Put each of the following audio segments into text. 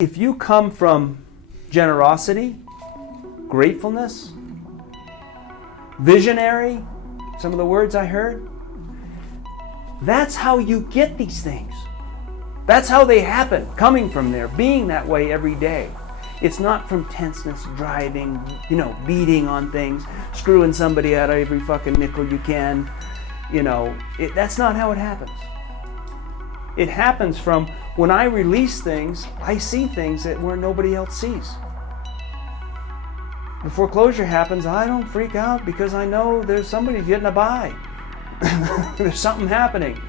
If you come from generosity, gratefulness, visionary, some of the words I heard, that's how you get these things. That's how they happen, coming from there, being that way every day. It's not from tenseness, driving, beating on things, screwing somebody out of every fucking nickel you can. That's not how it happens. It happens from when I release things, I see things that where nobody else sees. The foreclosure happens, I don't freak out because I know there's somebody getting a buy. There's something happening.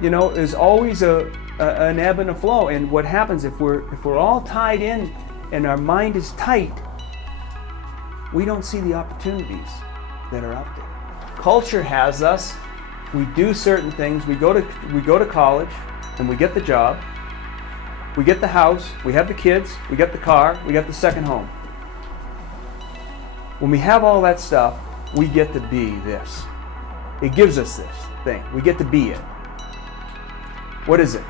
There's always an ebb and a flow. And what happens if we're all tied in and our mind is tight, we don't see the opportunities that are out there. Culture has us. We do certain things. We go to college and we get the job. We get the house. We have the kids. We get the car. We get the second home. When we have all that stuff, we get to be this. It gives us this thing. We get to be it. What is it?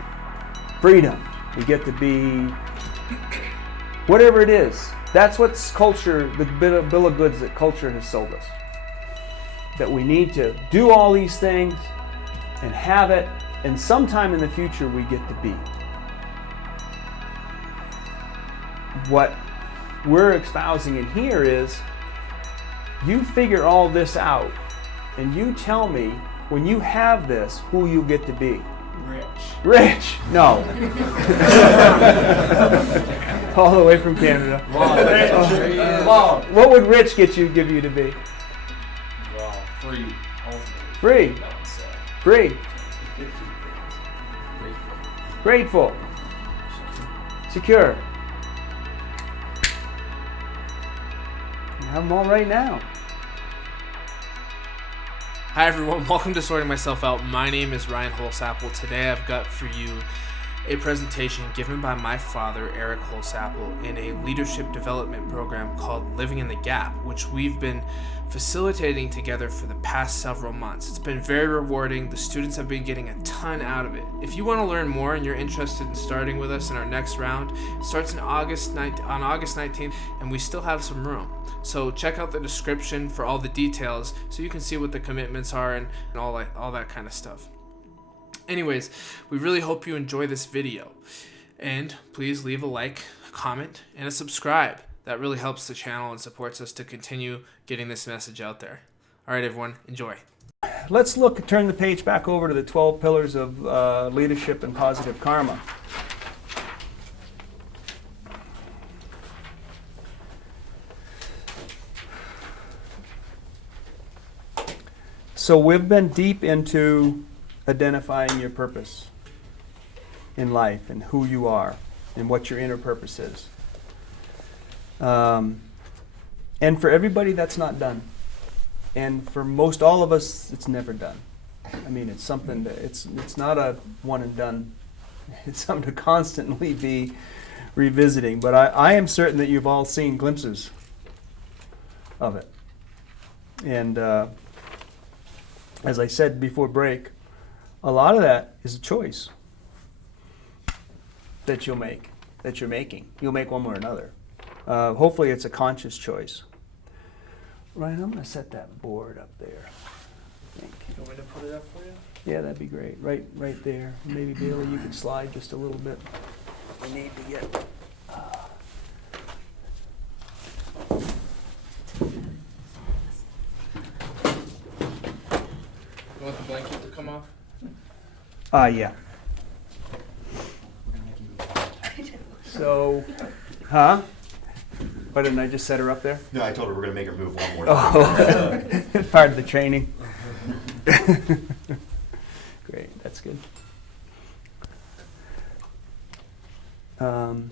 Freedom. We get to be whatever it is. That's what's culture, the bill of goods that culture has sold us. That we need to do all these things and have it, and sometime in the future we get to be. What we're espousing in here is, you figure all this out, and you tell me, when you have this, who you get to be. Rich? No. All the way from Canada. What would rich give you to be? Well, free. Free. Free. Grateful. Secure. You have them all right now. Hi everyone, welcome to Sorting Myself Out. My name is Ryan Holsapple. Today I've got for you a presentation given by my father, Eric Holsapple, in a leadership development program called Living in the Gap, which we've been facilitating together for the past several months. It's been very rewarding. The students have been getting a ton out of it. If you want to learn more and you're interested in starting with us in our next round, it starts on August 19th, and we still have some room. So check out the description for all the details so you can see what the commitments are and all that kind of stuff. Anyways, we really hope you enjoy this video. And please leave a like, a comment, and a subscribe. That really helps the channel and supports us to continue getting this message out there. All right, everyone, enjoy. Let's turn the page back over to the 12 pillars of leadership and positive karma. So we've been deep into identifying your purpose in life and who you are and what your inner purpose is. And for everybody, that's not done. And for most all of us, it's never done. I mean, it's something that it's not a one and done. It's something to constantly be revisiting. But I am certain that you've all seen glimpses of it. And as I said before break, a lot of that is a choice that you're making. You'll make one way or another. Hopefully it's a conscious choice. Ryan, I'm going to set that board up there. I think. You want me to put it up for you? Yeah, that'd be great. Right there. Maybe Bailey, you could slide just a little bit. We need to get. You want the blanket to come off? Yeah. So, huh? Why didn't I just set her up there? No, I told her we're going to make her move one more time. It's part of the training. Great, that's good. And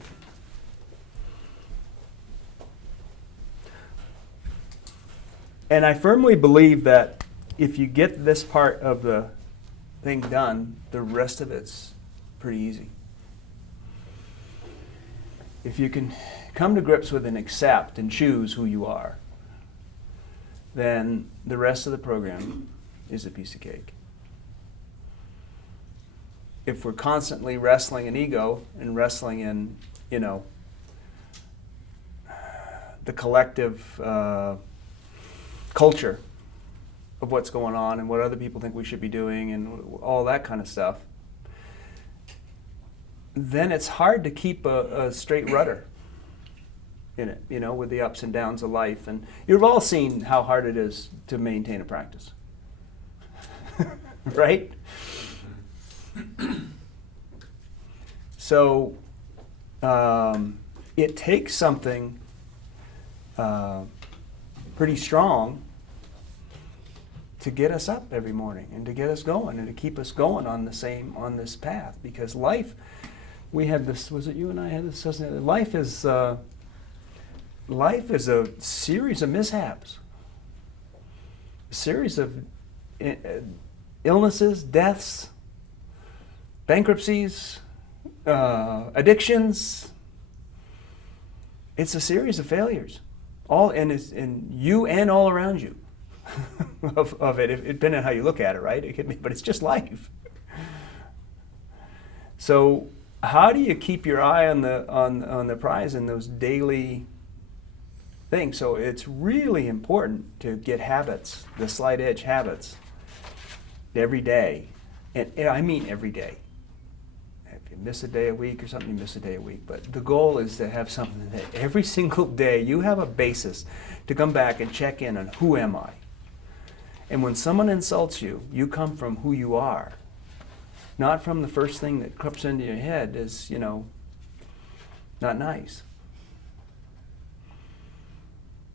I firmly believe that if you get this part of the thing done, the rest of it's pretty easy. If you can come to grips with and accept and choose who you are, then the rest of the program is a piece of cake. If we're constantly wrestling in ego and wrestling in you know, the collective culture of what's going on and what other people think we should be doing and all that kind of stuff, then it's hard to keep a straight rudder in it, you know, with the ups and downs of life. And you've all seen how hard it is to maintain a practice, right? So it takes something pretty strong to get us up every morning and to get us going and to keep us going on this path, because life, we had this, was it you and I had this discussion? Life is a series of mishaps, a series of illnesses, deaths, bankruptcies, addictions. It's a series of failures, all in you and all around you. of it, depending on how you look at it, right? It could be, but it's just life. So, how do you keep your eye on the prize in those daily things? So it's really important to get habits, the slight edge habits, every day, and I mean every day. If you miss a day a week or something, you miss a day a week. But the goal is to have something that every single day you have a basis to come back and check in on who am I. And when someone insults you, you come from who you are, not from the first thing that creeps into your head is, you know, not nice.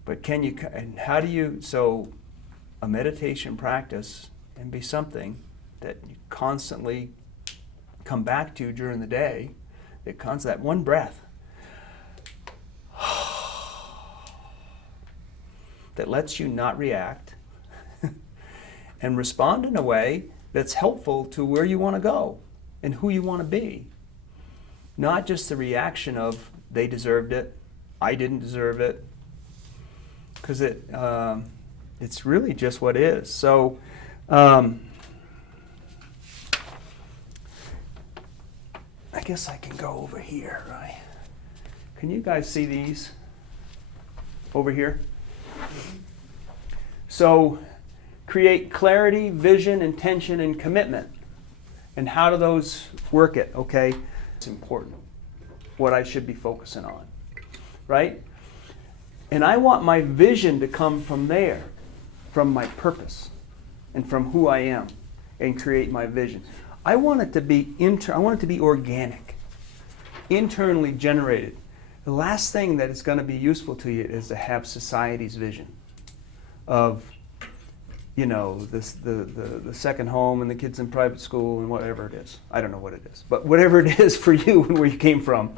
But can you, and how do you, so a meditation practice can be something that you constantly come back to during the day, that one breath that lets you not react and respond in a way that's helpful to where you want to go and who you want to be. Not just the reaction of, they deserved it, I didn't deserve it, because it's really just what is. So, I guess I can go over here, right? Can you guys see these over here? So, create clarity, vision, intention, and commitment. And how do those work it, okay? It's important, what I should be focusing on, right? And I want my vision to come from there, from my purpose, and from who I am, and create my vision. I want it to be organic, internally generated. The last thing that is going to be useful to you is to have society's vision of, you know, the second home and the kids in private school and whatever it is. I don't know what it is, but whatever it is for you and where you came from,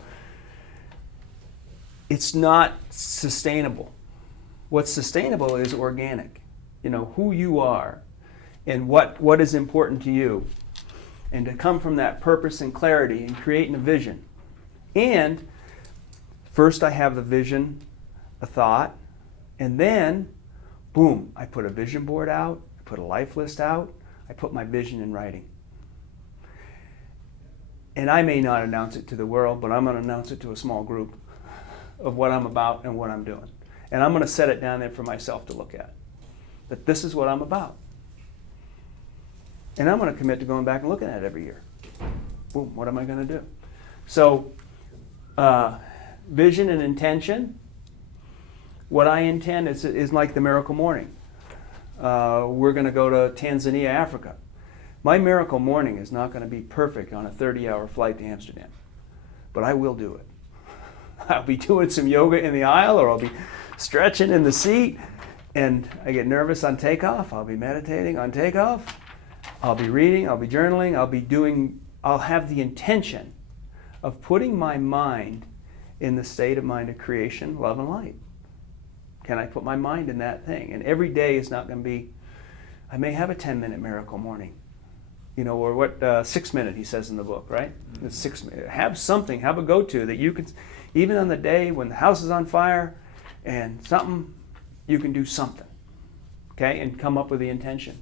it's not sustainable. What's sustainable is organic. You know, who you are and what is important to you. And to come from that purpose and clarity and creating a vision. And first I have the vision, a thought, and then, boom, I put a vision board out, I put a life list out, I put my vision in writing. And I may not announce it to the world, but I'm going to announce it to a small group of what I'm about and what I'm doing. And I'm going to set it down there for myself to look at. That this is what I'm about. And I'm going to commit to going back and looking at it every year. Boom, what am I going to do? So, vision and intention. What I intend is like the miracle morning. We're going to go to Tanzania, Africa. My miracle morning is not going to be perfect on a 30-hour flight to Amsterdam, but I will do it. I'll be doing some yoga in the aisle, or I'll be stretching in the seat, and I get nervous on takeoff. I'll be meditating on takeoff. I'll be reading, I'll be journaling, I'll have the intention of putting my mind in the state of mind of creation, love, and light. Can I put my mind in that thing? And every day is not going to be, I may have a 10-minute miracle morning, you know, or what 6-minute he says in the book, right? The 6-minute. Have something, have a go-to that you can, even on the day when the house is on fire and something, you can do something, okay, and come up with the intention.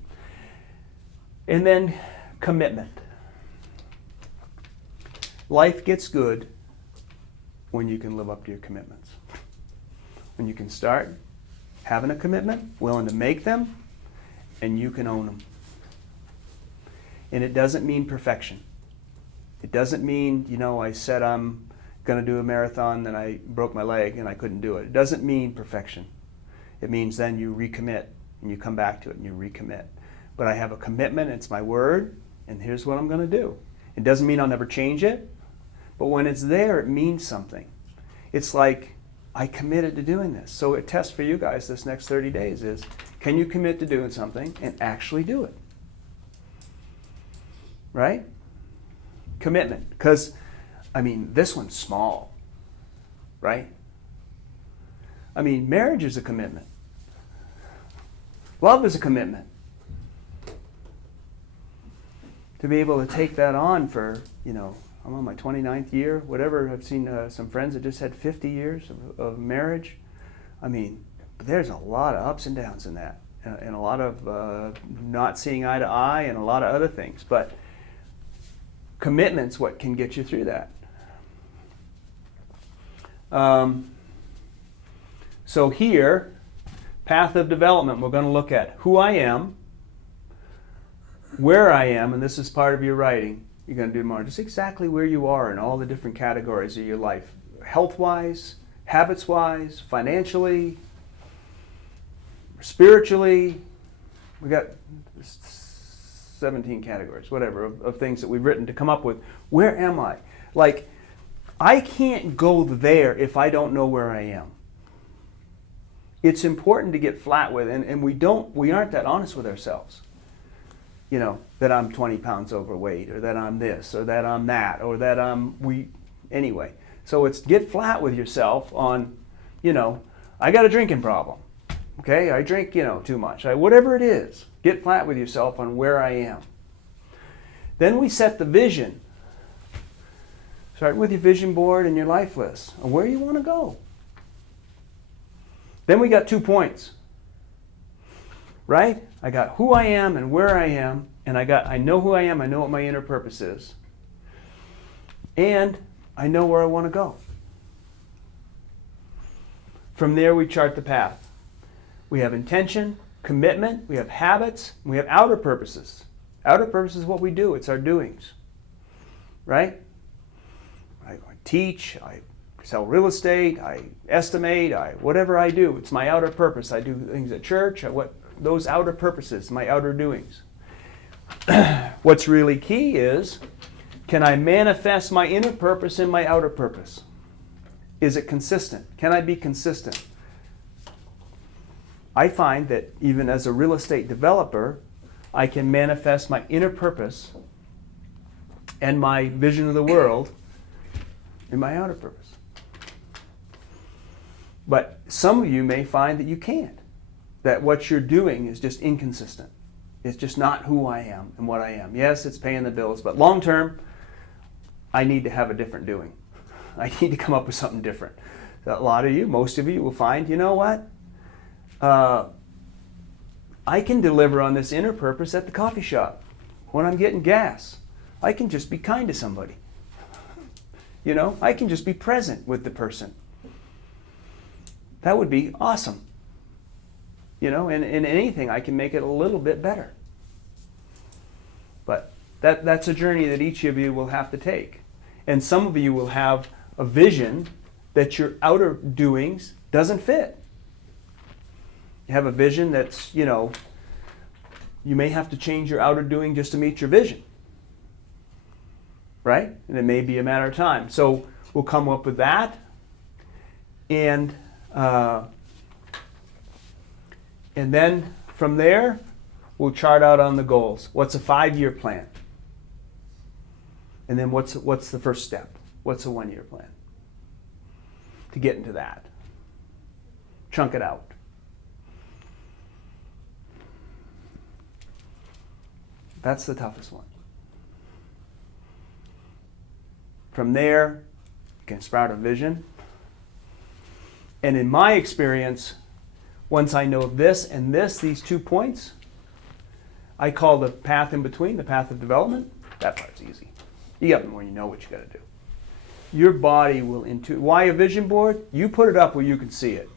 And then commitment. Life gets good when you can live up to your commitments. When you can start having a commitment, willing to make them, and you can own them. And it doesn't mean perfection. It doesn't mean, I said I'm going to do a marathon, then I broke my leg and I couldn't do it. It doesn't mean perfection. It means then you recommit and you come back to it and you recommit. But I have a commitment, it's my word, and here's what I'm going to do. It doesn't mean I'll never change it, but when it's there, it means something. It's like, I committed to doing this. So a test for you guys this next 30 days is, can you commit to doing something and actually do it? Right? Commitment. Because, this one's small. Right? Marriage is a commitment. Love is a commitment. To be able to take that on for, I'm on my 29th year, whatever. I've seen some friends that just had 50 years of marriage. There's a lot of ups and downs in that, and a lot of not seeing eye to eye, and a lot of other things. But commitment's what can get you through that. So here, path of development, we're going to look at who I am, where I am, and this is part of your writing. You're going to do more. Just exactly where you are in all the different categories of your life. Health-wise, habits-wise, financially, spiritually. We got 17 categories, whatever, of things that we've written to come up with. Where am I? Like, I can't go there if I don't know where I am. It's important to get flat with, and we aren't that honest with ourselves. That I'm 20 pounds overweight, or that I'm this, or that I'm that, or that anyway. So it's get flat with yourself on, I got a drinking problem. Okay, I drink, too much. Whatever it is, get flat with yourself on where I am. Then we set the vision. Start with your vision board and your life list on where you want to go. Then we got 2 points. Right? I got who I am and where I am, and I know who I am, I know what my inner purpose is. And I know where I want to go. From there we chart the path. We have intention, commitment, we have habits, we have outer purposes. Outer purpose is what we do, it's our doings. Right? I teach, I sell real estate, I estimate, whatever I do, it's my outer purpose. I do things at church, those outer purposes, my outer doings. What's really key is, can I manifest my inner purpose in my outer purpose? Is it consistent? Can I be consistent? I find that even as a real estate developer, I can manifest my inner purpose and my vision of the world in my outer purpose. But some of you may find that you can't. That what you're doing is just inconsistent. It's just not who I am and what I am. Yes, it's paying the bills, but long term, I need to have a different doing. I need to come up with something different. A lot of you, most of you will find, you know what? I can deliver on this inner purpose at the coffee shop. When I'm getting gas, I can just be kind to somebody. I can just be present with the person. That would be awesome. And in anything, I can make it a little bit better. But that's a journey that each of you will have to take. And some of you will have a vision that your outer doings doesn't fit. You have a vision that's, you may have to change your outer doing just to meet your vision. Right? And it may be a matter of time. So we'll come up with that. And then from there, we'll chart out on the goals. What's a 5-year plan? And then what's the first step? What's a 1-year plan? To get into that. Chunk it out. That's the toughest one. From there, you can sprout a vision. And in my experience, once I know this and this, these 2 points, I call the path in between, the path of development. That part's easy. You got more, you know what you got to do. your body will intuit. Why a vision board? You put it up where you can see it.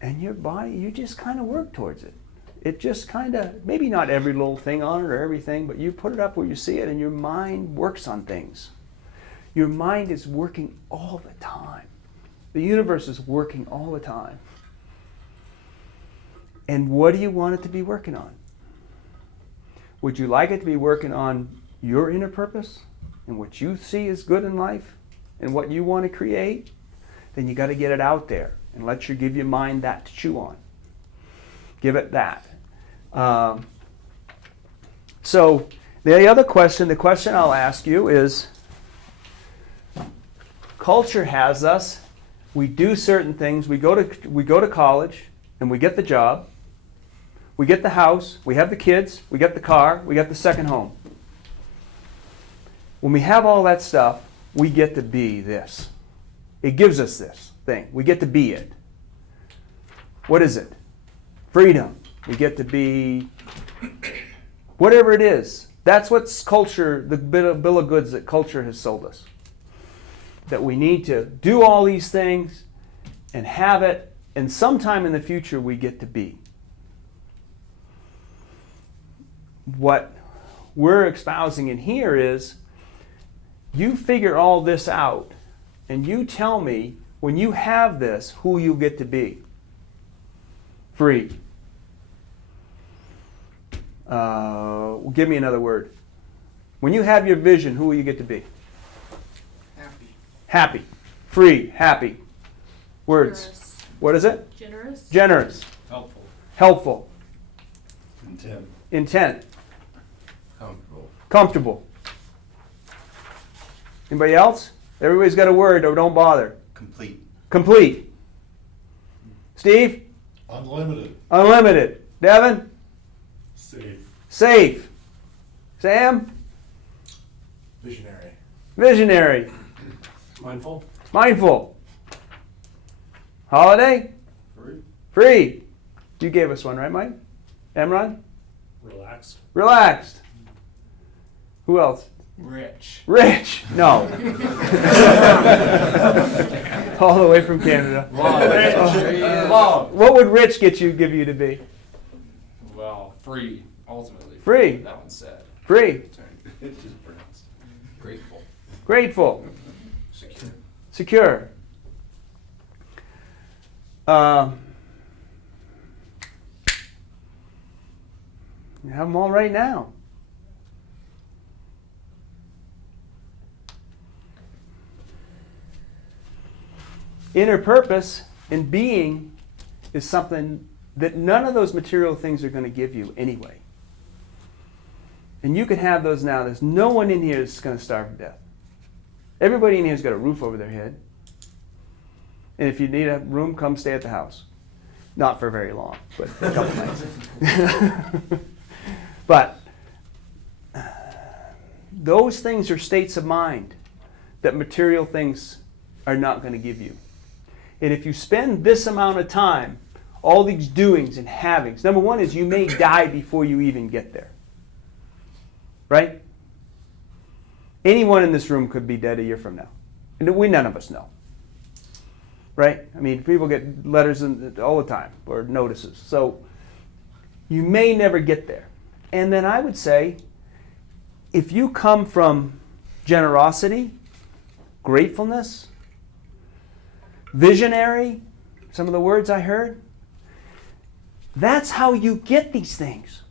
And your body, you just kind of work towards it. It just kind of, maybe not every little thing on it or everything, but you put it up where you see it and your mind works on things. Your mind is working all the time. The universe is working all the time. And what do you want it to be working on? Would you like it to be working on your inner purpose and what you see as good in life and what you want to create? Then you got to get it out there and give your mind that to chew on. Give it that. So the other question, the question I'll ask you is, culture has us. We do certain things. We go to college and we get the job. We get the house. We have the kids. We get the car. We get the second home. When we have all that stuff, we get to be this. It gives us this thing. We get to be it. What is it? Freedom. We get to be whatever it is. That's what's culture, the bill of goods that culture has sold us. That we need to do all these things and have it, and sometime in the future we get to be. What we're espousing in here is, you figure all this out and you tell me when you have this who you get to be. Free. Give me another word. When you have your vision, who will you get to be? Happy. Happy. Free. Happy. Words. Generous. What is it? Generous. Generous. Helpful. Helpful. Intent. Intent. Comfortable. Comfortable. Anybody else? Everybody's got a word, or don't bother. Complete. Complete. Steve? Unlimited. Unlimited. Devin? Safe. Safe. Sam? Visionary. Visionary. Mindful. Mindful. Holiday? Free. Free. You gave us one, right, Mike? Emron? Relaxed. Relaxed. Who else? Rich. Rich. No. All the way from Canada. Love. What would rich give you to be? Well, free. Ultimately. Free. That one's sad. Free. It's just pronounced. Grateful. Grateful. Secure. Secure. You have them all right now. Inner purpose and being is something that none of those material things are going to give you anyway. And you can have those now. There's no one in here that's going to starve to death. Everybody in here has got a roof over their head. And if you need a room, come stay at the house. Not for very long, but for a couple nights. But those things are states of mind that material things are not going to give you. And if you spend this amount of time, all these doings and havings, number one is you may die before you even get there. Right? Anyone in this room could be dead a year from now. And none of us know. Right? I mean, people get letters all the time, or notices. So you may never get there. And then I would say, if you come from generosity, gratefulness, visionary, some of the words I heard, that's how you get these things.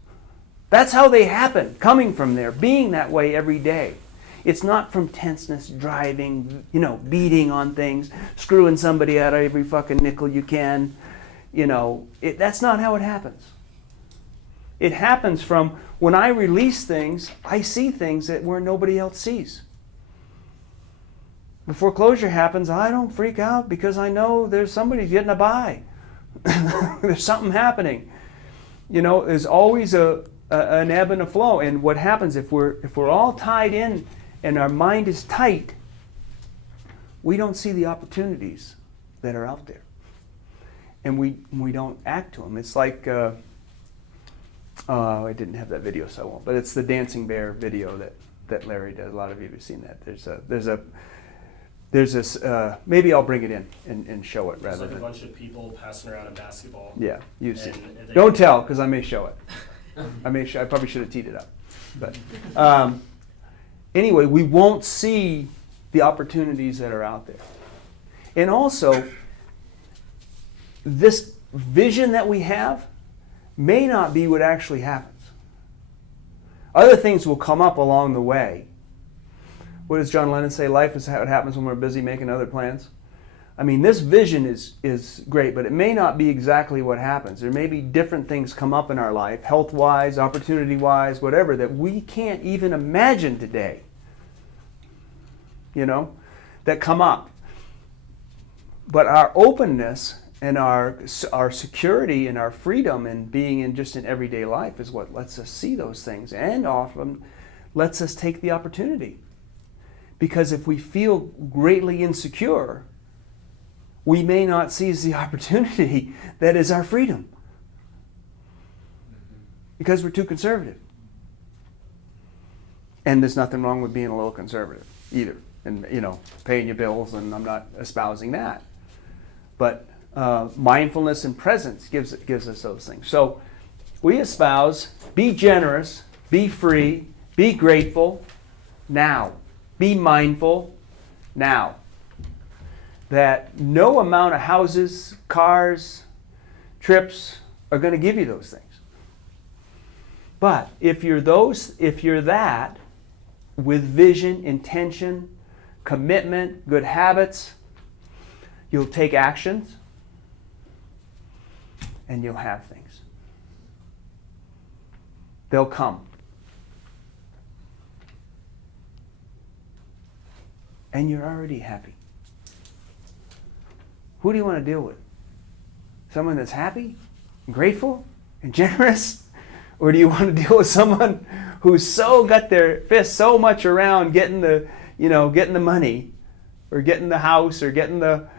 That's how they happen, coming from there, being that way every day. It's not from tenseness, driving, beating on things, screwing somebody out of every fucking nickel you can. That's not how it happens. It happens from when I release things, I see things where nobody else sees. The foreclosure happens, I don't freak out because I know there's somebody getting a buy. There's something happening. There's always an ebb and a flow. And what happens if we're all tied in and our mind is tight, we don't see the opportunities that are out there. And we don't act to them. It's like, I didn't have that video, so I won't. But it's the dancing bear video that that Larry does. A lot of you have seen that. There's this. Maybe I'll bring it in and show it There's rather like a than. bunch of people passing around a basketball. Yeah, you see. And they- Don't tell, because I may show it. I probably should have teed it up. But anyway, we won't see the opportunities that are out there. And also, this vision that we have may not be what actually happens. Other things will come up along the way. What does John Lennon say? Life is what happens when we're busy making other plans. I mean, this vision is great, but it may not be exactly what happens. There may be different things come up in our life, health-wise, opportunity-wise, whatever, that we can't even imagine today, that come up. But our openness and our security and our freedom and being in everyday life is what lets us see those things, and often lets us take the opportunity. Because if we feel greatly insecure, we may not seize the opportunity that is our freedom. Because we're too conservative. And there's nothing wrong with being a little conservative either. And, paying your bills, and I'm not espousing that. But mindfulness and presence gives us those things. So we espouse, be generous, be free, be grateful now. Be mindful now. That no amount of houses, cars, trips are going to give you those things. But if you're that, with vision, intention, commitment, good habits, you'll take actions and you'll have things. They'll come. And you're already happy. Who do you want to deal with? Someone that's happy, and grateful, and generous? Or do you want to deal with someone who's so got their fist so much around getting the money, or getting the house, or getting the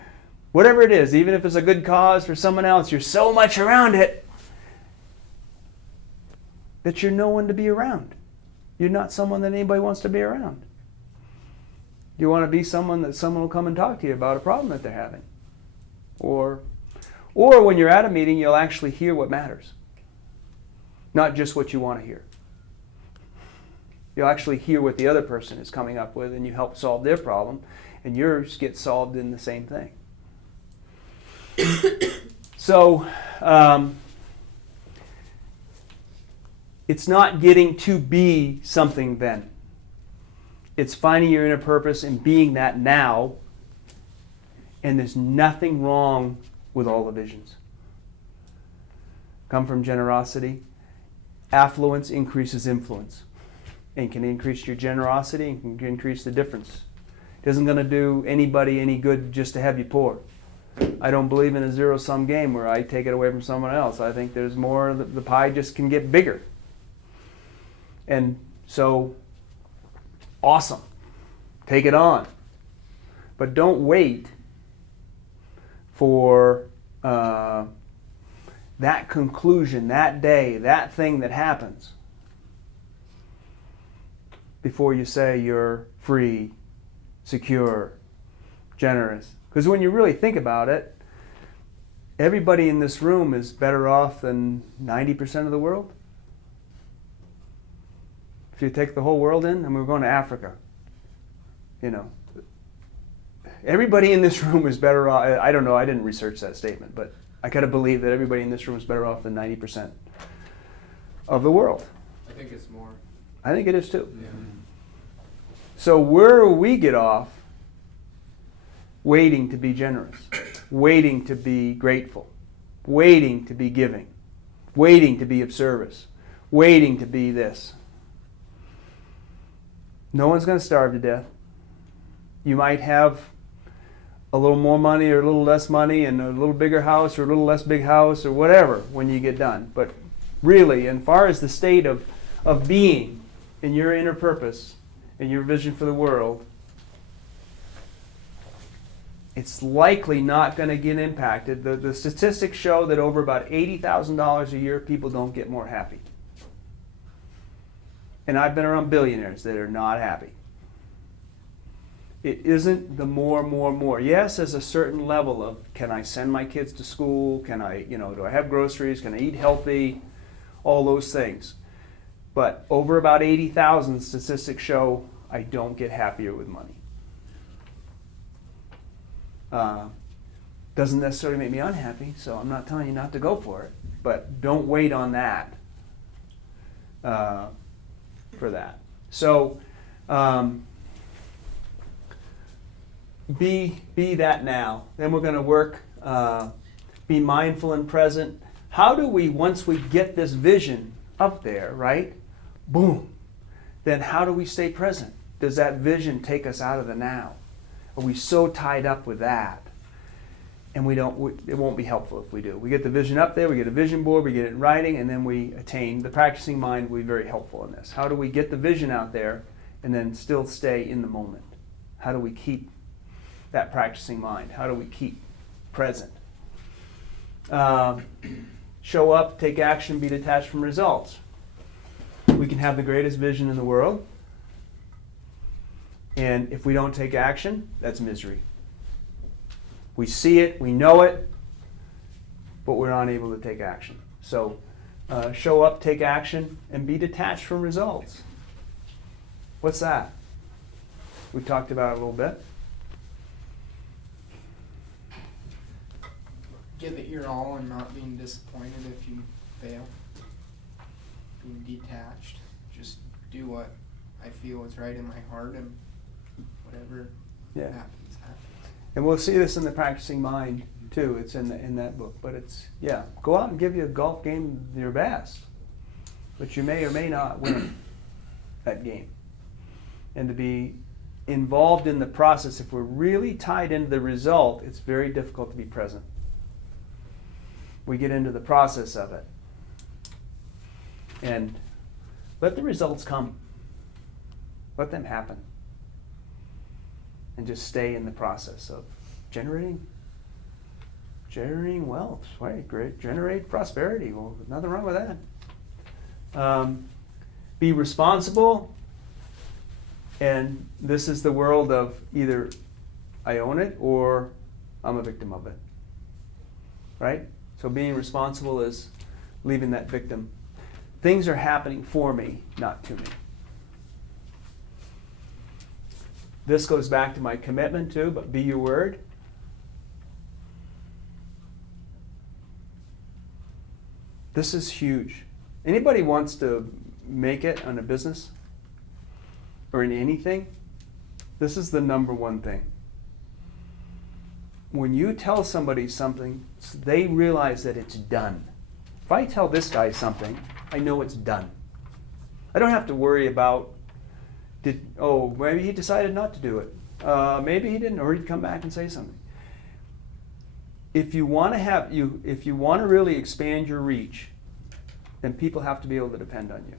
whatever it is, even if it's a good cause for someone else, you're so much around it that you're no one to be around. You're not someone that anybody wants to be around. You want to be someone that someone will come and talk to you about a problem that they're having. Or when you're at a meeting, you'll actually hear what matters. Not just what you want to hear. You'll actually hear what the other person is coming up with, and you help solve their problem, and yours gets solved in the same thing. So, it's not getting to be something then. It's finding your inner purpose and being that now. And there's nothing wrong with all the visions. Come from generosity. Affluence increases influence. And can increase your generosity and can increase the difference. It isn't going to do anybody any good just to have you poor. I don't believe in a zero-sum game where I take it away from someone else. I think there's more, the pie just can get bigger. And so, awesome. Take it on. But don't wait for that conclusion, that day, that thing that happens before you say you're free, secure, generous. Because when you really think about it, everybody in this room is better off than 90% of the world. If you take the whole world in, and we're going to Africa, everybody in this room is better off. I don't know, I didn't research that statement, but I kind of believe that everybody in this room is better off than 90% of the world. I think it's more. I think it is too. Yeah. So where do we get off waiting to be generous, waiting to be grateful, waiting to be giving, waiting to be of service, waiting to be this? No one's going to starve to death. You might have a little more money or a little less money and a little bigger house or a little less big house or whatever when you get done. But really, as far as the state of being in your inner purpose and your vision for the world, it's likely not going to get impacted. The statistics show that over about $80,000 a year, people don't get more happy. And I've been around billionaires that are not happy. It isn't the more. Yes, there's a certain level of, can I send my kids to school? Can I, do I have groceries? Can I eat healthy? All those things. But over about 80,000 statistics show I don't get happier with money. Doesn't necessarily make me unhappy, so I'm not telling you not to go for it. But don't wait on that for that. So be that now. Then we're going to work, be mindful and present. How do we, once we get this vision up there, right? Boom. Then how do we stay present? Does that vision take us out of the now? Are we so tied up with that? And it won't be helpful if we do. We get the vision up there, we get a vision board, we get it in writing, and then we attain. The practicing mind will be very helpful in this. How do we get the vision out there and then still stay in the moment? How do we keep that practicing mind? How do we keep present? Show up, take action, be detached from results. We can have the greatest vision in the world, and if we don't take action, that's misery. We see it, we know it, but we're not able to take action. So show up, take action, and be detached from results. What's that? We talked about it a little bit. Give it your all and not being disappointed if you fail. Being detached. Just do what I feel is right in my heart, and whatever happens. And we'll see this in the practicing mind too. It's in that book. But it's, go out and give your golf game your best. But you may or may not win that game. And to be involved in the process, if we're really tied into the result, it's very difficult to be present. We get into the process of it. And let the results come. Let them happen. And just stay in the process of generating wealth, right? Great. Generate prosperity. Well, nothing wrong with that. Be responsible. And this is the world of either I own it or I'm a victim of it. Right? So being responsible is leaving that victim. Things are happening for me, not to me. This goes back to my commitment too, but be your word. This is huge. Anybody wants to make it on a business or in anything, this is the number one thing. When you tell somebody something, they realize that it's done. If I tell this guy something, I know it's done. I don't have to worry about, maybe he decided not to do it. Maybe he didn't, or he'd come back and say something. If you want to really expand your reach, then people have to be able to depend on you.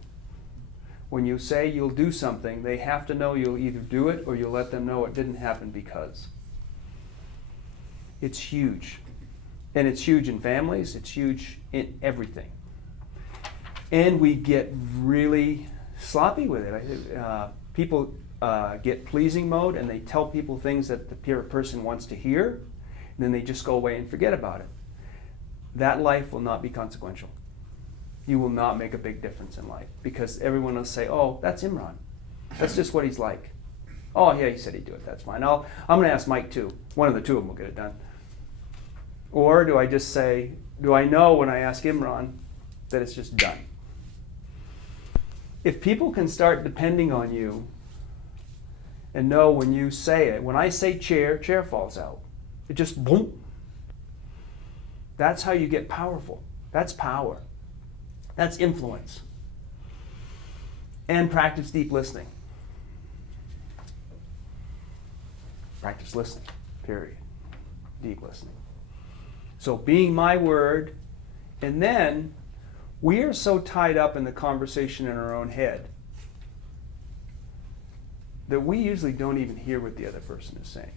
When you say you'll do something, they have to know you'll either do it or you'll let them know it didn't happen because. It's huge. And it's huge in families, it's huge in everything. And we get really sloppy with it. People get pleasing mode and they tell people things that the person wants to hear, and then they just go away and forget about it. That life will not be consequential. You will not make a big difference in life because everyone will say, oh, that's Imran. That's just what he's like. Oh, yeah, he said he'd do it. That's fine. I'm going to ask Mike too. One of the two of them will get it done. Or do I just say, do I know when I ask Imran that it's just done? If people can start depending on you and know when you say it, when I say chair falls out. It just boom. That's how you get powerful. That's power. That's influence. And practice deep listening. Practice listening, period. Deep listening. So being my word, and then we are so tied up in the conversation in our own head that we usually don't even hear what the other person is saying.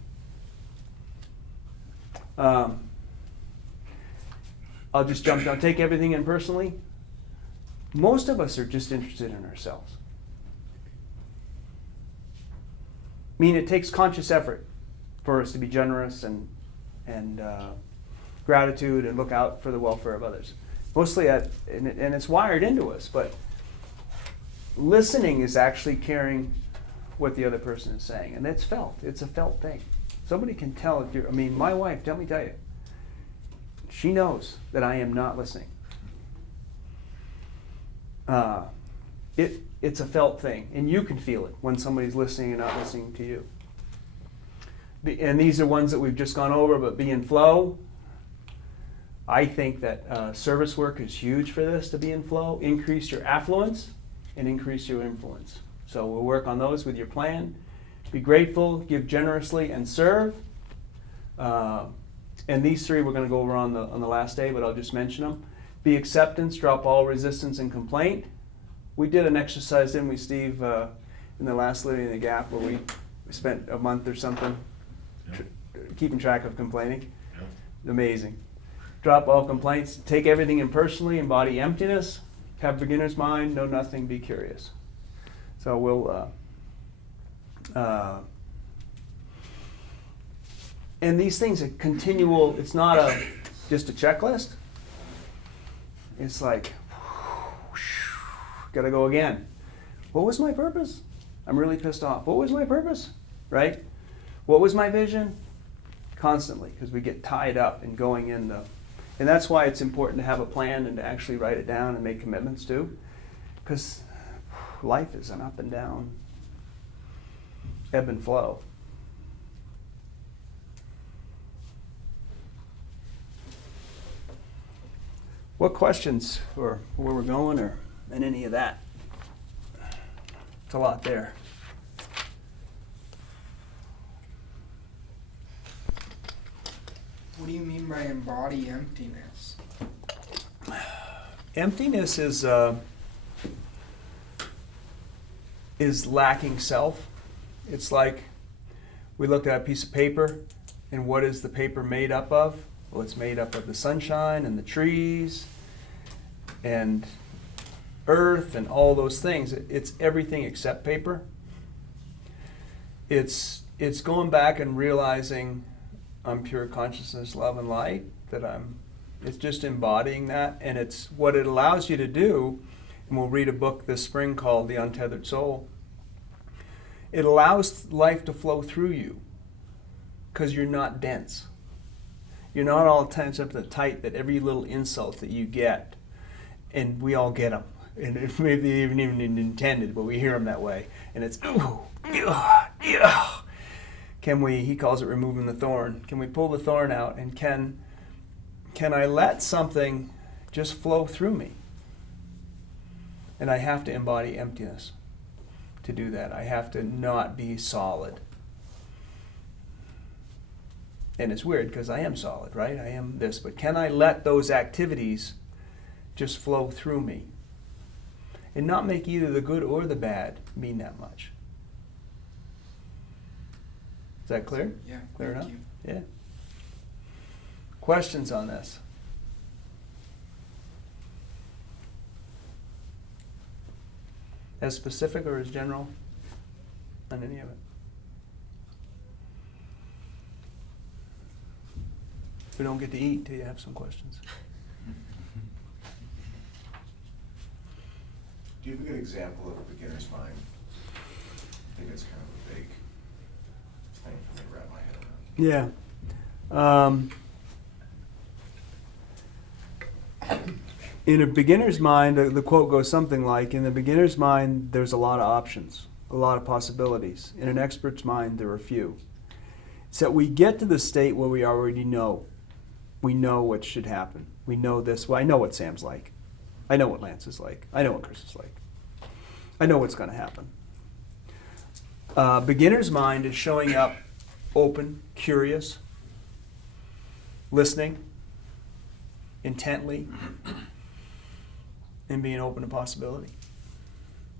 I'll just jump down, take everything in personally. Most of us are just interested in ourselves. mean, it takes conscious effort for us to be generous and gratitude and look out for the welfare of others. Mostly, and it's wired into us, but listening is actually caring what the other person is saying, and it's felt. It's a felt thing. Somebody can tell if you're, I mean, my wife, let me tell you, she knows that I am not listening. It's a felt thing, and you can feel it when somebody's listening and not listening to you. And these are ones that we've just gone over, but be in flow. I think that service work is huge for this, to be in flow. Increase your affluence and increase your influence. So we'll work on those with your plan. Be grateful, give generously, and serve. And these three we're going to go over on the last day, but I'll just mention them. Be acceptance, drop all resistance and complaint. We did an exercise, didn't we, Steve, in the last Living in the Gap, where we spent a month or something keeping track of complaining. Amazing. Drop all complaints, take everything impersonally, embody emptiness, have beginner's mind, know nothing, be curious. So we'll, and these things are continual, it's not just a checklist. It's like, gotta go again. What was my purpose? I'm really pissed off. What was my purpose? Right? What was my vision? Constantly, because we get tied up in going in the, and that's why it's important to have a plan and to actually write it down and make commitments too, because life is an up and down, ebb and flow. What questions, or where we're going, or and any of that? It's a lot there. What do you mean by embody emptiness? Emptiness is lacking self. It's like we looked at a piece of paper, and what is the paper made up of? Well, it's made up of the sunshine and the trees and earth and all those things. It's everything except paper. It's going back and realizing I'm pure consciousness, love, and light, it's just embodying that, and it's what it allows you to do, and we'll read a book this spring called The Untethered Soul. It allows life to flow through you, because you're not dense. You're not all tense up to tight that every little insult that you get, and we all get them, and it maybe even intended, but we hear them that way, and it's, ooh, yeah. Can we, he calls it removing the thorn, can we pull the thorn out, and can I let something just flow through me? And I have to embody emptiness to do that. I have to not be solid. And it's weird because I am solid, right? I am this, but can I let those activities just flow through me and not make either the good or the bad mean that much? Is that clear? Yeah, Clear thank enough? you. Yeah. Questions on this? As specific or as general on any of it? We don't get to eat till you have some questions. Do you have a good example of a beginner's mind? I think it's kind of a big thing for me to wrap my head around. Yeah. In a beginner's mind, the quote goes something like, in the beginner's mind, there's a lot of options, a lot of possibilities. In an expert's mind, there are few. So we get to the state where we already know. We know what should happen. We know this. Well, I know what Sam's like. I know what Lance is like. I know what Chris is like. I know what's going to happen. Beginner's mind is showing up open, curious, listening intently, and being open to possibility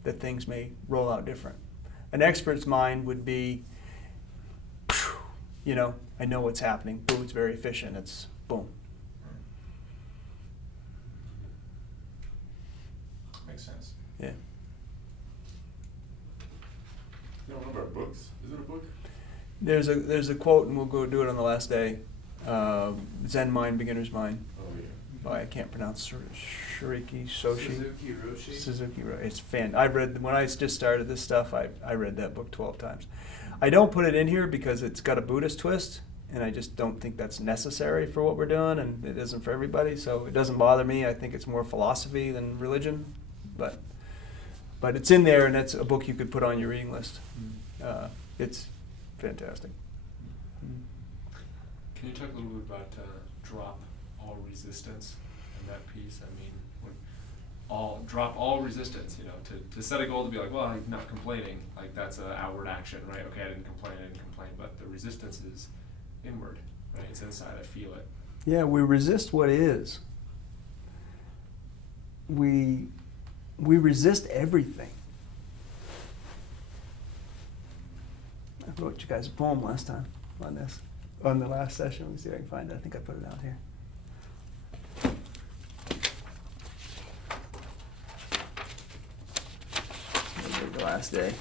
that things may roll out different. An expert's mind would be, I know what's happening. Boom, it's very efficient. It's boom. Makes sense. Yeah. You know, one of our books, is it a book? There's a quote, and we'll go do it on the last day. Zen Mind, Beginner's Mind. Oh, yeah. By, I can't pronounce Shiriki Soshi. Suzuki Roshi. Suzuki Roshi. It's I read, when I just started this stuff, I read that book 12 times. I don't put it in here because it's got a Buddhist twist, and I just don't think that's necessary for what we're doing, and it isn't for everybody, so it doesn't bother me. I think it's more philosophy than religion, but it's in there, and that's a book you could put on your reading list. It's fantastic. Can you talk a little bit about drop all resistance and that piece? I mean, drop all resistance, you know, to set a goal to be like, well, I'm not complaining, like that's an outward action, right? Okay, I didn't complain, but the resistance is inward, right? It's inside, I feel it. Yeah, we resist what is. We resist everything. I wrote you guys a poem last time on this, on the last session. Let me see if I can find it. I think I put it out here. Maybe the last day.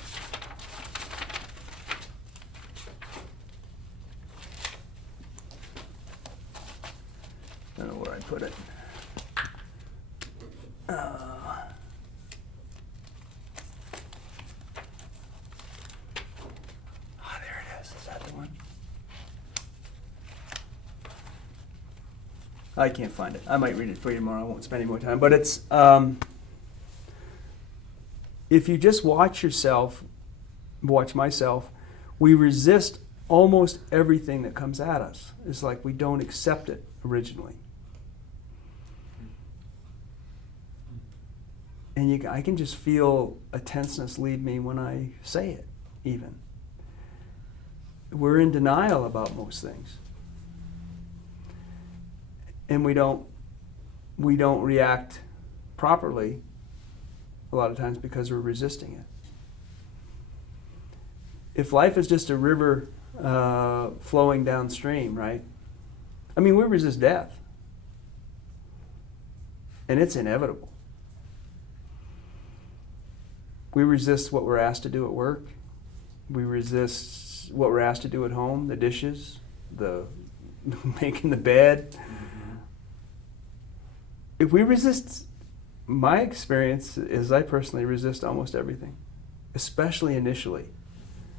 I don't know where I put it. There it is. Is that the one? I can't find it. I might read it for you tomorrow. I won't spend any more time. But it's, if you just watch myself, we resist almost everything that comes at us. It's like we don't accept it originally. And I can just feel a tenseness leave me when I say it, even. We're in denial about most things. And we don't react properly a lot of times because we're resisting it. If life is just a river flowing downstream, right? I mean, we resist death. And it's inevitable. We resist what we're asked to do at work. We resist what we're asked to do at home, the dishes, the making the bed. If we resist, my experience is I personally resist almost everything, especially initially.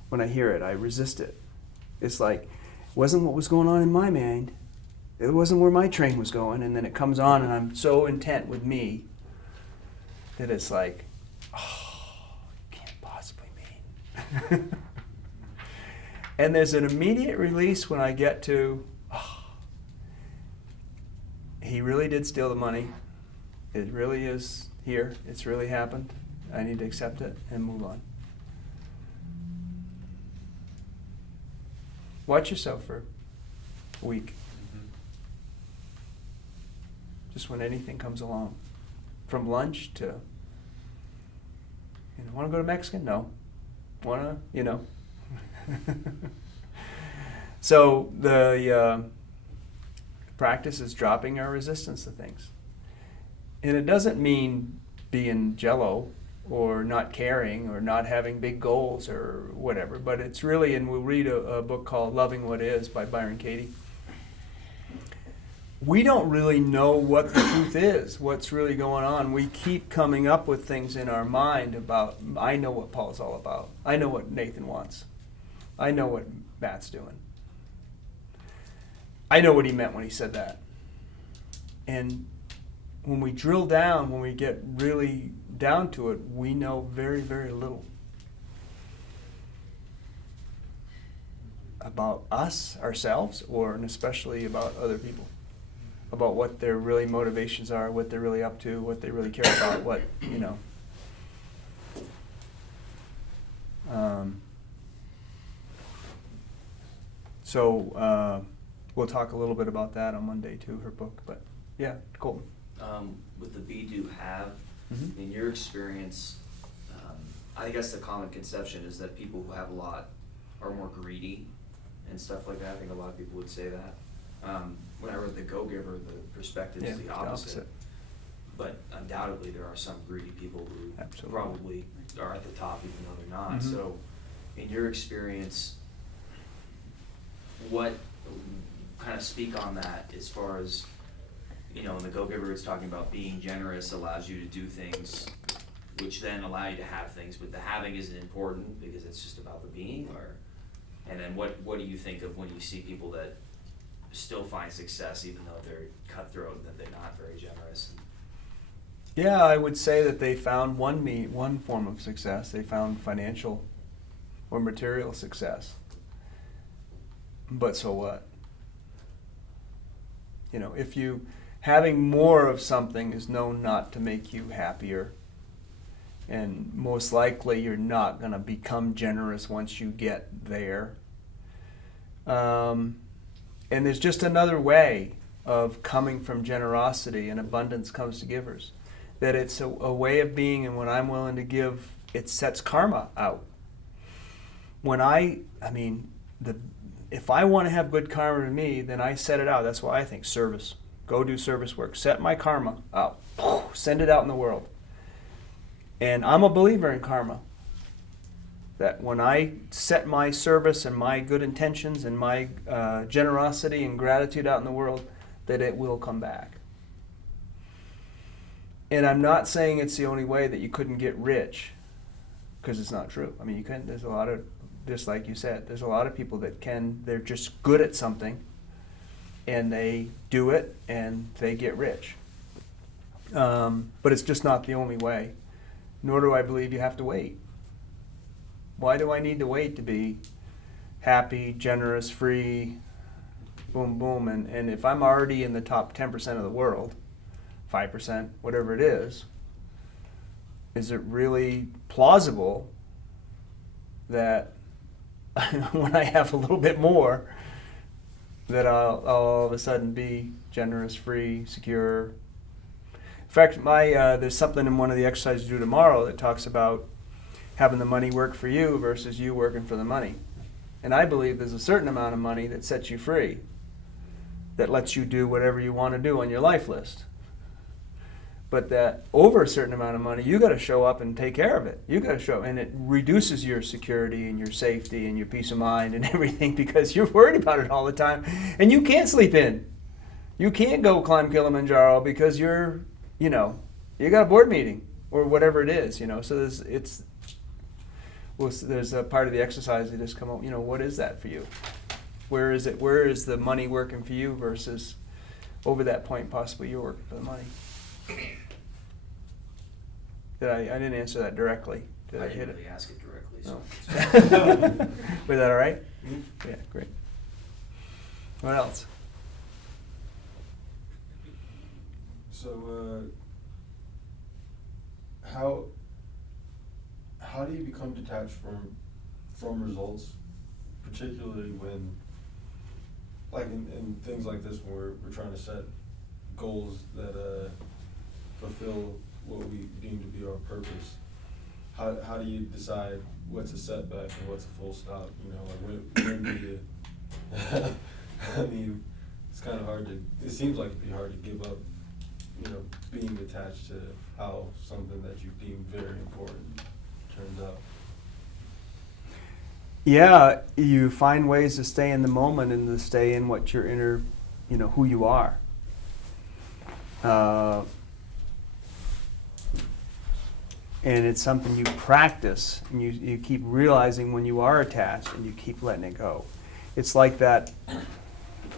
When I hear it, I resist it. It's like, it wasn't what was going on in my mind. It wasn't where my train was going, and then it comes on and I'm so intent with me that it's like, oh, and there's an immediate release when I get to, oh, he really did steal the money. It really is here. It's really happened. I need to accept it and move on. Watch yourself for a week. Just when anything comes along. From lunch to, want to go to Mexican? No. Want to, So the practice is dropping our resistance to things. And it doesn't mean being jello or not caring or not having big goals or whatever, but it's really, and we'll read a book called Loving What Is by Byron Katie. We don't really know what the truth is, what's really going on. We keep coming up with things in our mind about, I know what Paul's all about. I know what Nathan wants. I know what Matt's doing. I know what he meant when he said that. And when we drill down, when we get really down to it, we know very, very little about us, ourselves, and especially about other people. About what their really motivations are, what they're really up to, what they really care about, what, So we'll talk a little bit about that on Monday too, her book, but yeah, Colton. With the be, do, have, in your experience, I guess the common conception is that people who have a lot are more greedy and stuff like that. I think a lot of people would say that. When I wrote The Go-Giver, the perspective is the opposite. But undoubtedly there are some greedy people who probably are at the top even though they're not. So in your experience, what, kind of speak on that as far as, in the Go-Giver it's talking about being generous allows you to do things which then allow you to have things, but the having isn't important because it's just about the being, and then what do you think of when you see people that still find success even though they're cutthroat and that they're not very generous? Yeah, I would say that they found one form of success. They found financial or material success. But so what? If having more of something is known not to make you happier, and most likely you're not going to become generous once you get there. And there's just another way of coming from generosity, and abundance comes to givers. That it's a way of being, and when I'm willing to give, it sets karma out. When if I want to have good karma to me, then I set it out. That's why I think service. Go do service work. Set my karma out. Send it out in the world. And I'm a believer in karma. That when I set my service and my good intentions and my generosity and gratitude out in the world, that it will come back. And I'm not saying it's the only way that you couldn't get rich, because it's not true. I mean, you can. There's a lot of, just like you said, there's a lot of people that can. They're just good at something, and they do it, and they get rich. But it's just not the only way. Nor do I believe you have to wait. Why do I need to wait to be happy, generous, free, boom, boom? And if I'm already in the top 10% of the world, 5%, whatever it is it really plausible that when I have a little bit more, that I'll all of a sudden be generous, free, secure? In fact, there's something in one of the exercises you do tomorrow that talks about having the money work for you versus you working for the money. And I believe there's a certain amount of money that sets you free, that lets you do whatever you want to do on your life list. But that over a certain amount of money, you got to show up and take care of it. You got to show, and it reduces your security and your safety and your peace of mind and everything, because you're worried about it all the time, and you can't sleep in. You can't go climb Kilimanjaro because you got a board meeting or whatever it is. So there's a part of the exercise that just come up. What is that for you? Where is it? Where is the money working for you versus over that point possibly you're working for the money? I didn't answer that directly. Did I hit didn't really ask it directly. So. No. Was that all right? Mm-hmm. Yeah, great. What else? So, how do you become detached from results, particularly when, like in things like this, when we're trying to set goals that fulfill what we deem to be our purpose? How do you decide what's a setback and what's a full stop? When do you? I mean, it's kind of hard to. It seems like it'd be hard to give up. Being attached to how something that you deem very important turns out. Yeah, you find ways to stay in the moment and to stay in what your inner, who you are. And it's something you practice, and you keep realizing when you are attached, and you keep letting it go. It's like that,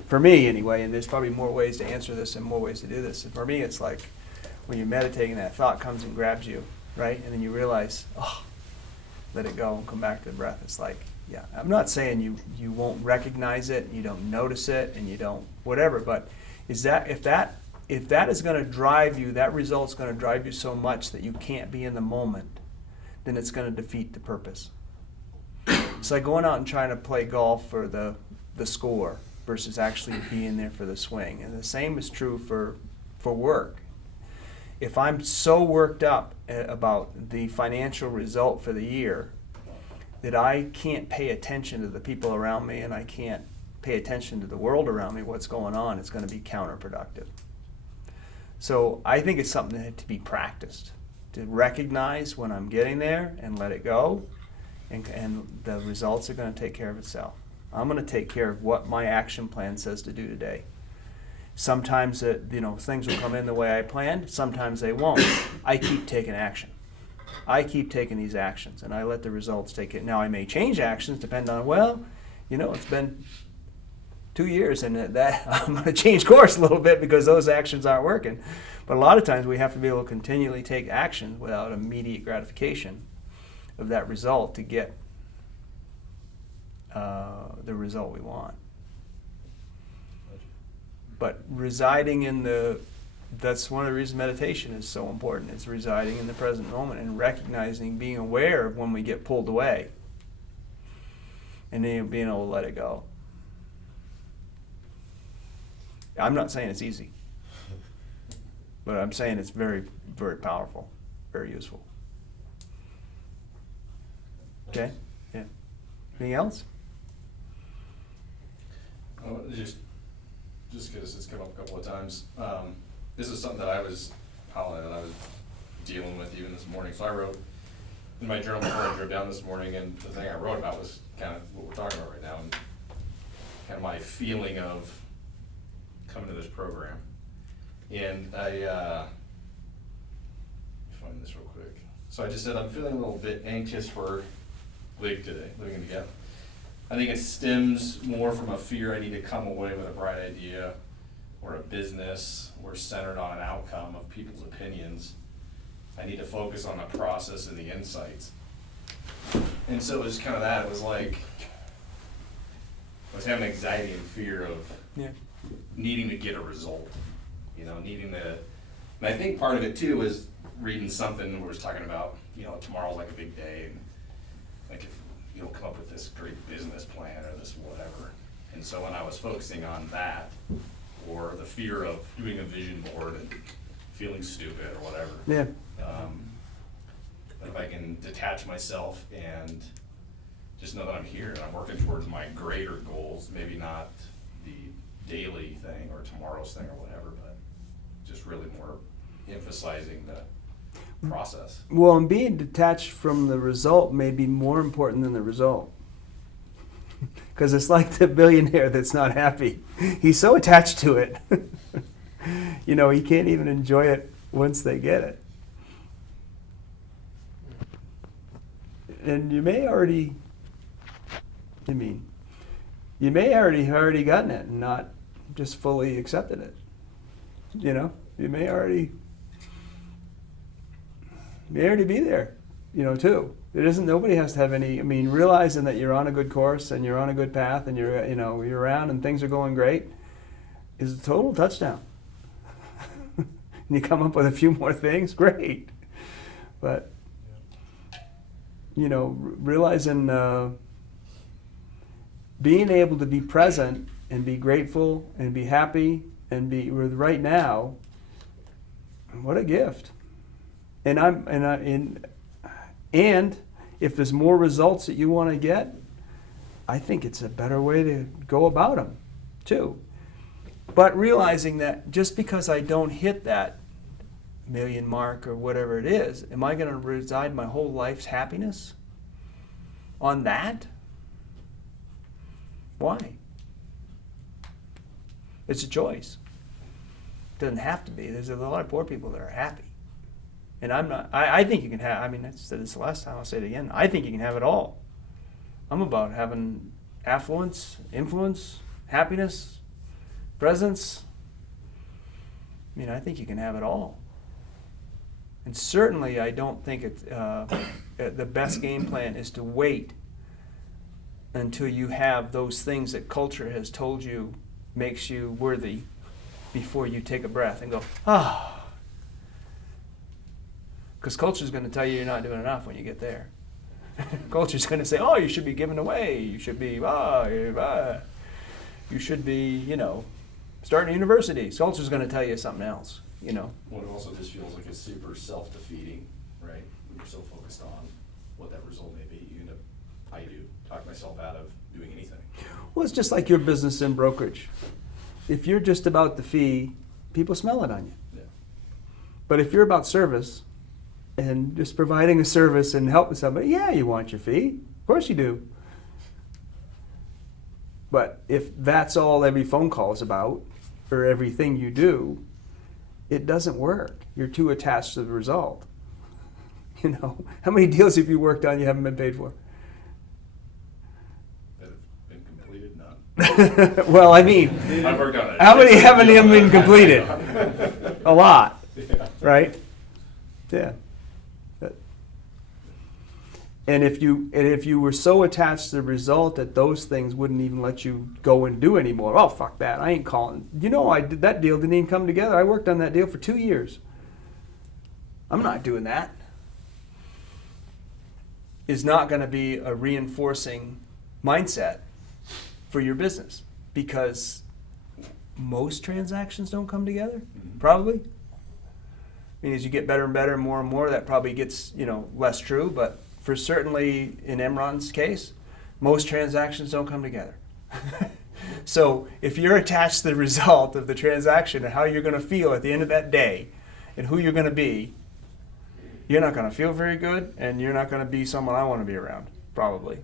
for me anyway, and there's probably more ways to answer this and more ways to do this. And for me, it's like when you're meditating, that thought comes and grabs you, right? And then you realize, let it go and come back to the breath. It's like, yeah, I'm not saying you won't recognize it, you don't notice it, and you don't whatever, but if that is going to drive you, that result's going to drive you so much that you can't be in the moment, then it's going to defeat the purpose. It's like going out and trying to play golf for the score versus actually being there for the swing. And the same is true for work. If I'm so worked up about the financial result for the year that I can't pay attention to the people around me and I can't pay attention to the world around me, what's going on, it's going to be counterproductive. So I think it's something that had to be practiced, to recognize when I'm getting there and let it go, and the results are going to take care of itself. I'm going to take care of what my action plan says to do today. Sometimes things will come in the way I planned, sometimes they won't. I keep taking action. I keep taking these actions, and I let the results take it. Now, I may change actions, depending on, it's been 2 years, and that I'm going to change course a little bit because those actions aren't working. But a lot of times we have to be able to continually take action without immediate gratification of that result to get the result we want. But residing in that's one of the reasons meditation is so important. It's residing in the present moment and recognizing, being aware of when we get pulled away, and then being able to let it go. I'm not saying it's easy, but I'm saying it's very, very powerful, very useful. Okay? Yeah. Anything else? Just because it's come up a couple of times. This is something that I was dealing with even this morning. So I wrote in my journal before I drove down this morning, and the thing I wrote about was kind of what we're talking about right now, and kind of my feeling of coming to this program. And I let me find this real quick. So I just said I'm feeling a little bit anxious for LIG today, living together. I think it stems more from a fear I need to come away with a bright idea or a business or centered on an outcome of people's opinions. I need to focus on the process and the insights. And so it was kind of that. It was like I was having anxiety and fear of needing to get a result, needing to, and I think part of it too was reading something where it was talking about, tomorrow's like a big day, and like if you'll come up with this great business plan or this whatever. And so when I was focusing on that, or the fear of doing a vision board and feeling stupid or whatever, but if I can detach myself and just know that I'm here and I'm working towards my greater goals, maybe not the daily thing or tomorrow's thing or whatever, but just really more emphasizing the process. Well, and being detached from the result may be more important than the result. Because it's like the billionaire that's not happy. He's so attached to it. He can't even enjoy it once they get it. And you may already gotten it and not just fully accepted it. You may already be there, too. Nobody has to have any, realizing that you're on a good course and you're on a good path and you're around and things are going great is a total touchdown. And you come up with a few more things, great. But, realizing, being able to be present and be grateful and be happy and be with right now, what a gift. And if there's more results that you want to get, I think it's a better way to go about them, too. But realizing that just because I don't hit that million mark or whatever it is, am I going to reside my whole life's happiness on that? Why? It's a choice. It doesn't have to be. There's a lot of poor people that are happy. And I'm not, I think you can have, I said this the last time, I'll say it again, I think you can have it all. I'm about having affluence, influence, happiness, presence. I think you can have it all. And certainly I don't think the best game plan is to wait until you have those things that culture has told you makes you worthy before you take a breath and go, Because culture's going to tell you you're not doing enough when you get there. Culture's going to say, you should be giving away. You should be, you should be, starting a university. Culture's going to tell you something else, Well, it also just feels like it's super self-defeating, right? When you're so focused on what that result may be, you end up, talk myself out of doing anything. Well, it's just like your business in brokerage. If you're just about the fee, people smell it on you. Yeah. But if you're about service, and just providing a service and helping somebody, you want your fee. Of course you do. But if that's all every phone call is about, or everything you do, it doesn't work. You're too attached to the result. You know, how many deals have you worked on you haven't been paid for? That have been completed, none. Well, I mean, I've worked on it. how many haven't even been completed? A lot, Yeah. right? Yeah. And if you were so attached to the result that those things wouldn't even let you go and do anymore. Oh, fuck that! I ain't calling. You know, I did that deal didn't even come together. I worked on that deal for 2 years. I'm not doing that. Is not going to be a reinforcing mindset for your business, because most transactions don't come together. Probably. I mean, as you get better and better, more and more, that probably gets, you know, less true. But for certainly in Emron's case, most transactions don't come together. So if you're attached to the result of the transaction and how you're going to feel at the end of that day and who you're going to be, you're not going to feel very good, and you're not going to be someone I want to be around, probably.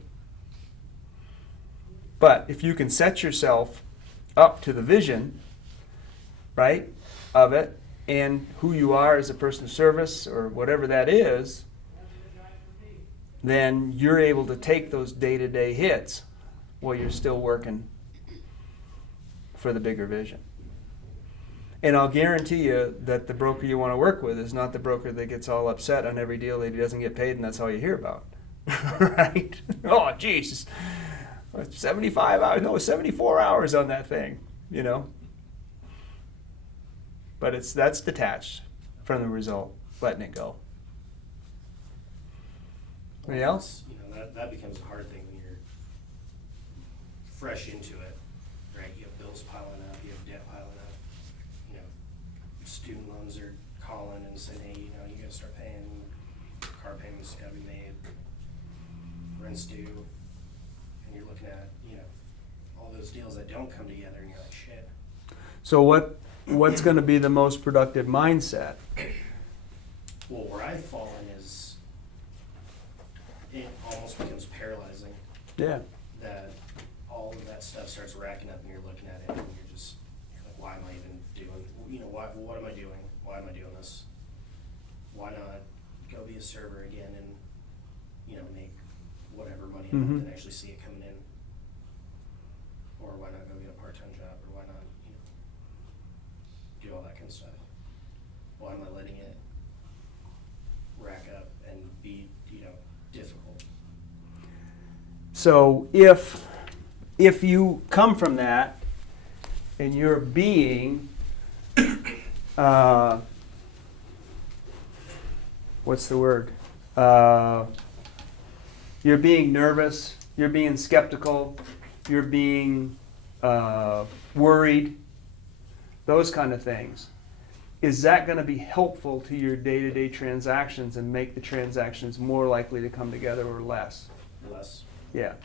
But if you can set yourself up to the vision, right, of it, and who you are as a person of service or whatever that is, then you're able to take those day-to-day hits while you're still working for the bigger vision. And I'll guarantee you that the broker you want to work with is not the broker that gets all upset on every deal that he doesn't get paid, and that's all you hear about. Right? Oh, geez, 75 hours, no, 74 hours on that thing, you know? But that's detached from the result, letting it go. Anything else? You know, that becomes a hard thing when you're fresh into it, right? You have bills piling up, you have debt piling up. You know, student loans are calling and saying, hey, you know, you gotta start paying, car payments gotta be made, rent's due, and you're looking at, you know, all those deals that don't come together, and you're like, shit. So what's going to be the most productive mindset? Well, where I've fallen is it almost becomes paralyzing. Yeah. That all of that stuff starts racking up, and you're looking at it, and you're like, why am I even doing? You know, what am I doing? Why am I doing this? Why not go be a server again and, you know, make whatever money and actually see it coming in? Or why not go get a part-time job? Or why not, you know, do all that kind of stuff? Why am I letting it rack up and be, you know, difficult? So if you come from that and you're being, what's the word? You're being nervous, you're being skeptical, you're being worried, those kind of things. Is that going to be helpful to your day-to-day transactions and make the transactions more likely to come together or less? Less. Yeah.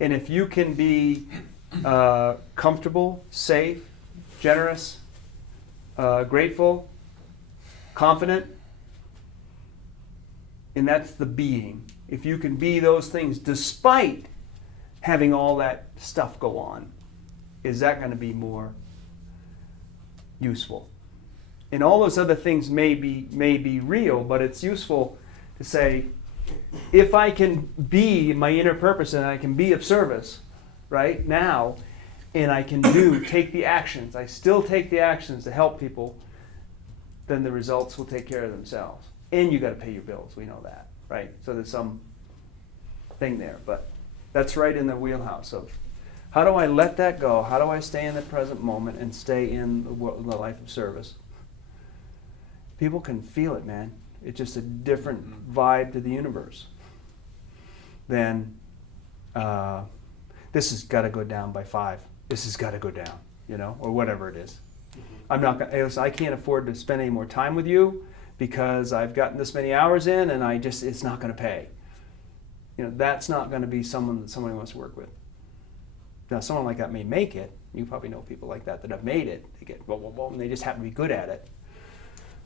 And if you can be comfortable, safe, generous, grateful, confident, and that's the being. If you can be those things despite having all that stuff go on, is that going to be more useful? And all those other things may be real, but it's useful to say, if I can be my inner purpose and I can be of service right now, and I can take the actions, I still take the actions to help people, then the results will take care of themselves. And you got to pay your bills, we know that, right? So there's some thing there, but that's right in the wheelhouse of how do I let that go? How do I stay in the present moment and stay in the life of service? People can feel it, man. It's just a different vibe to the universe than this has got to go down by 5. This has got to go down, you know, or whatever it is. I'm not going. I can't afford to spend any more time with you because I've gotten this many hours in, and it's not going to pay. You know, that's not going to be someone that somebody wants to work with. Now, someone like that may make it. You probably know people like that have made it. They get and they just happen to be good at it.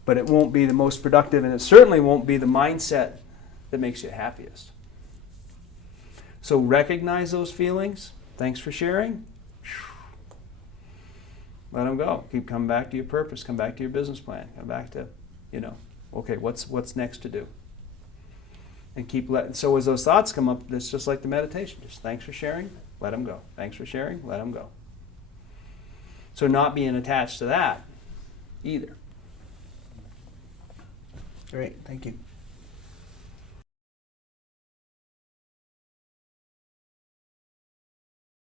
But it won't be the most productive, and it certainly won't be the mindset that makes you happiest. So recognize those feelings. Thanks for sharing. Let them go. Keep coming back to your purpose. Come back to your business plan. Come back to, okay, what's next to do? And keep so as those thoughts come up, it's just like the meditation. Just thanks for sharing, let them go. Thanks for sharing, let them go. So not being attached to that either. Great, thank you.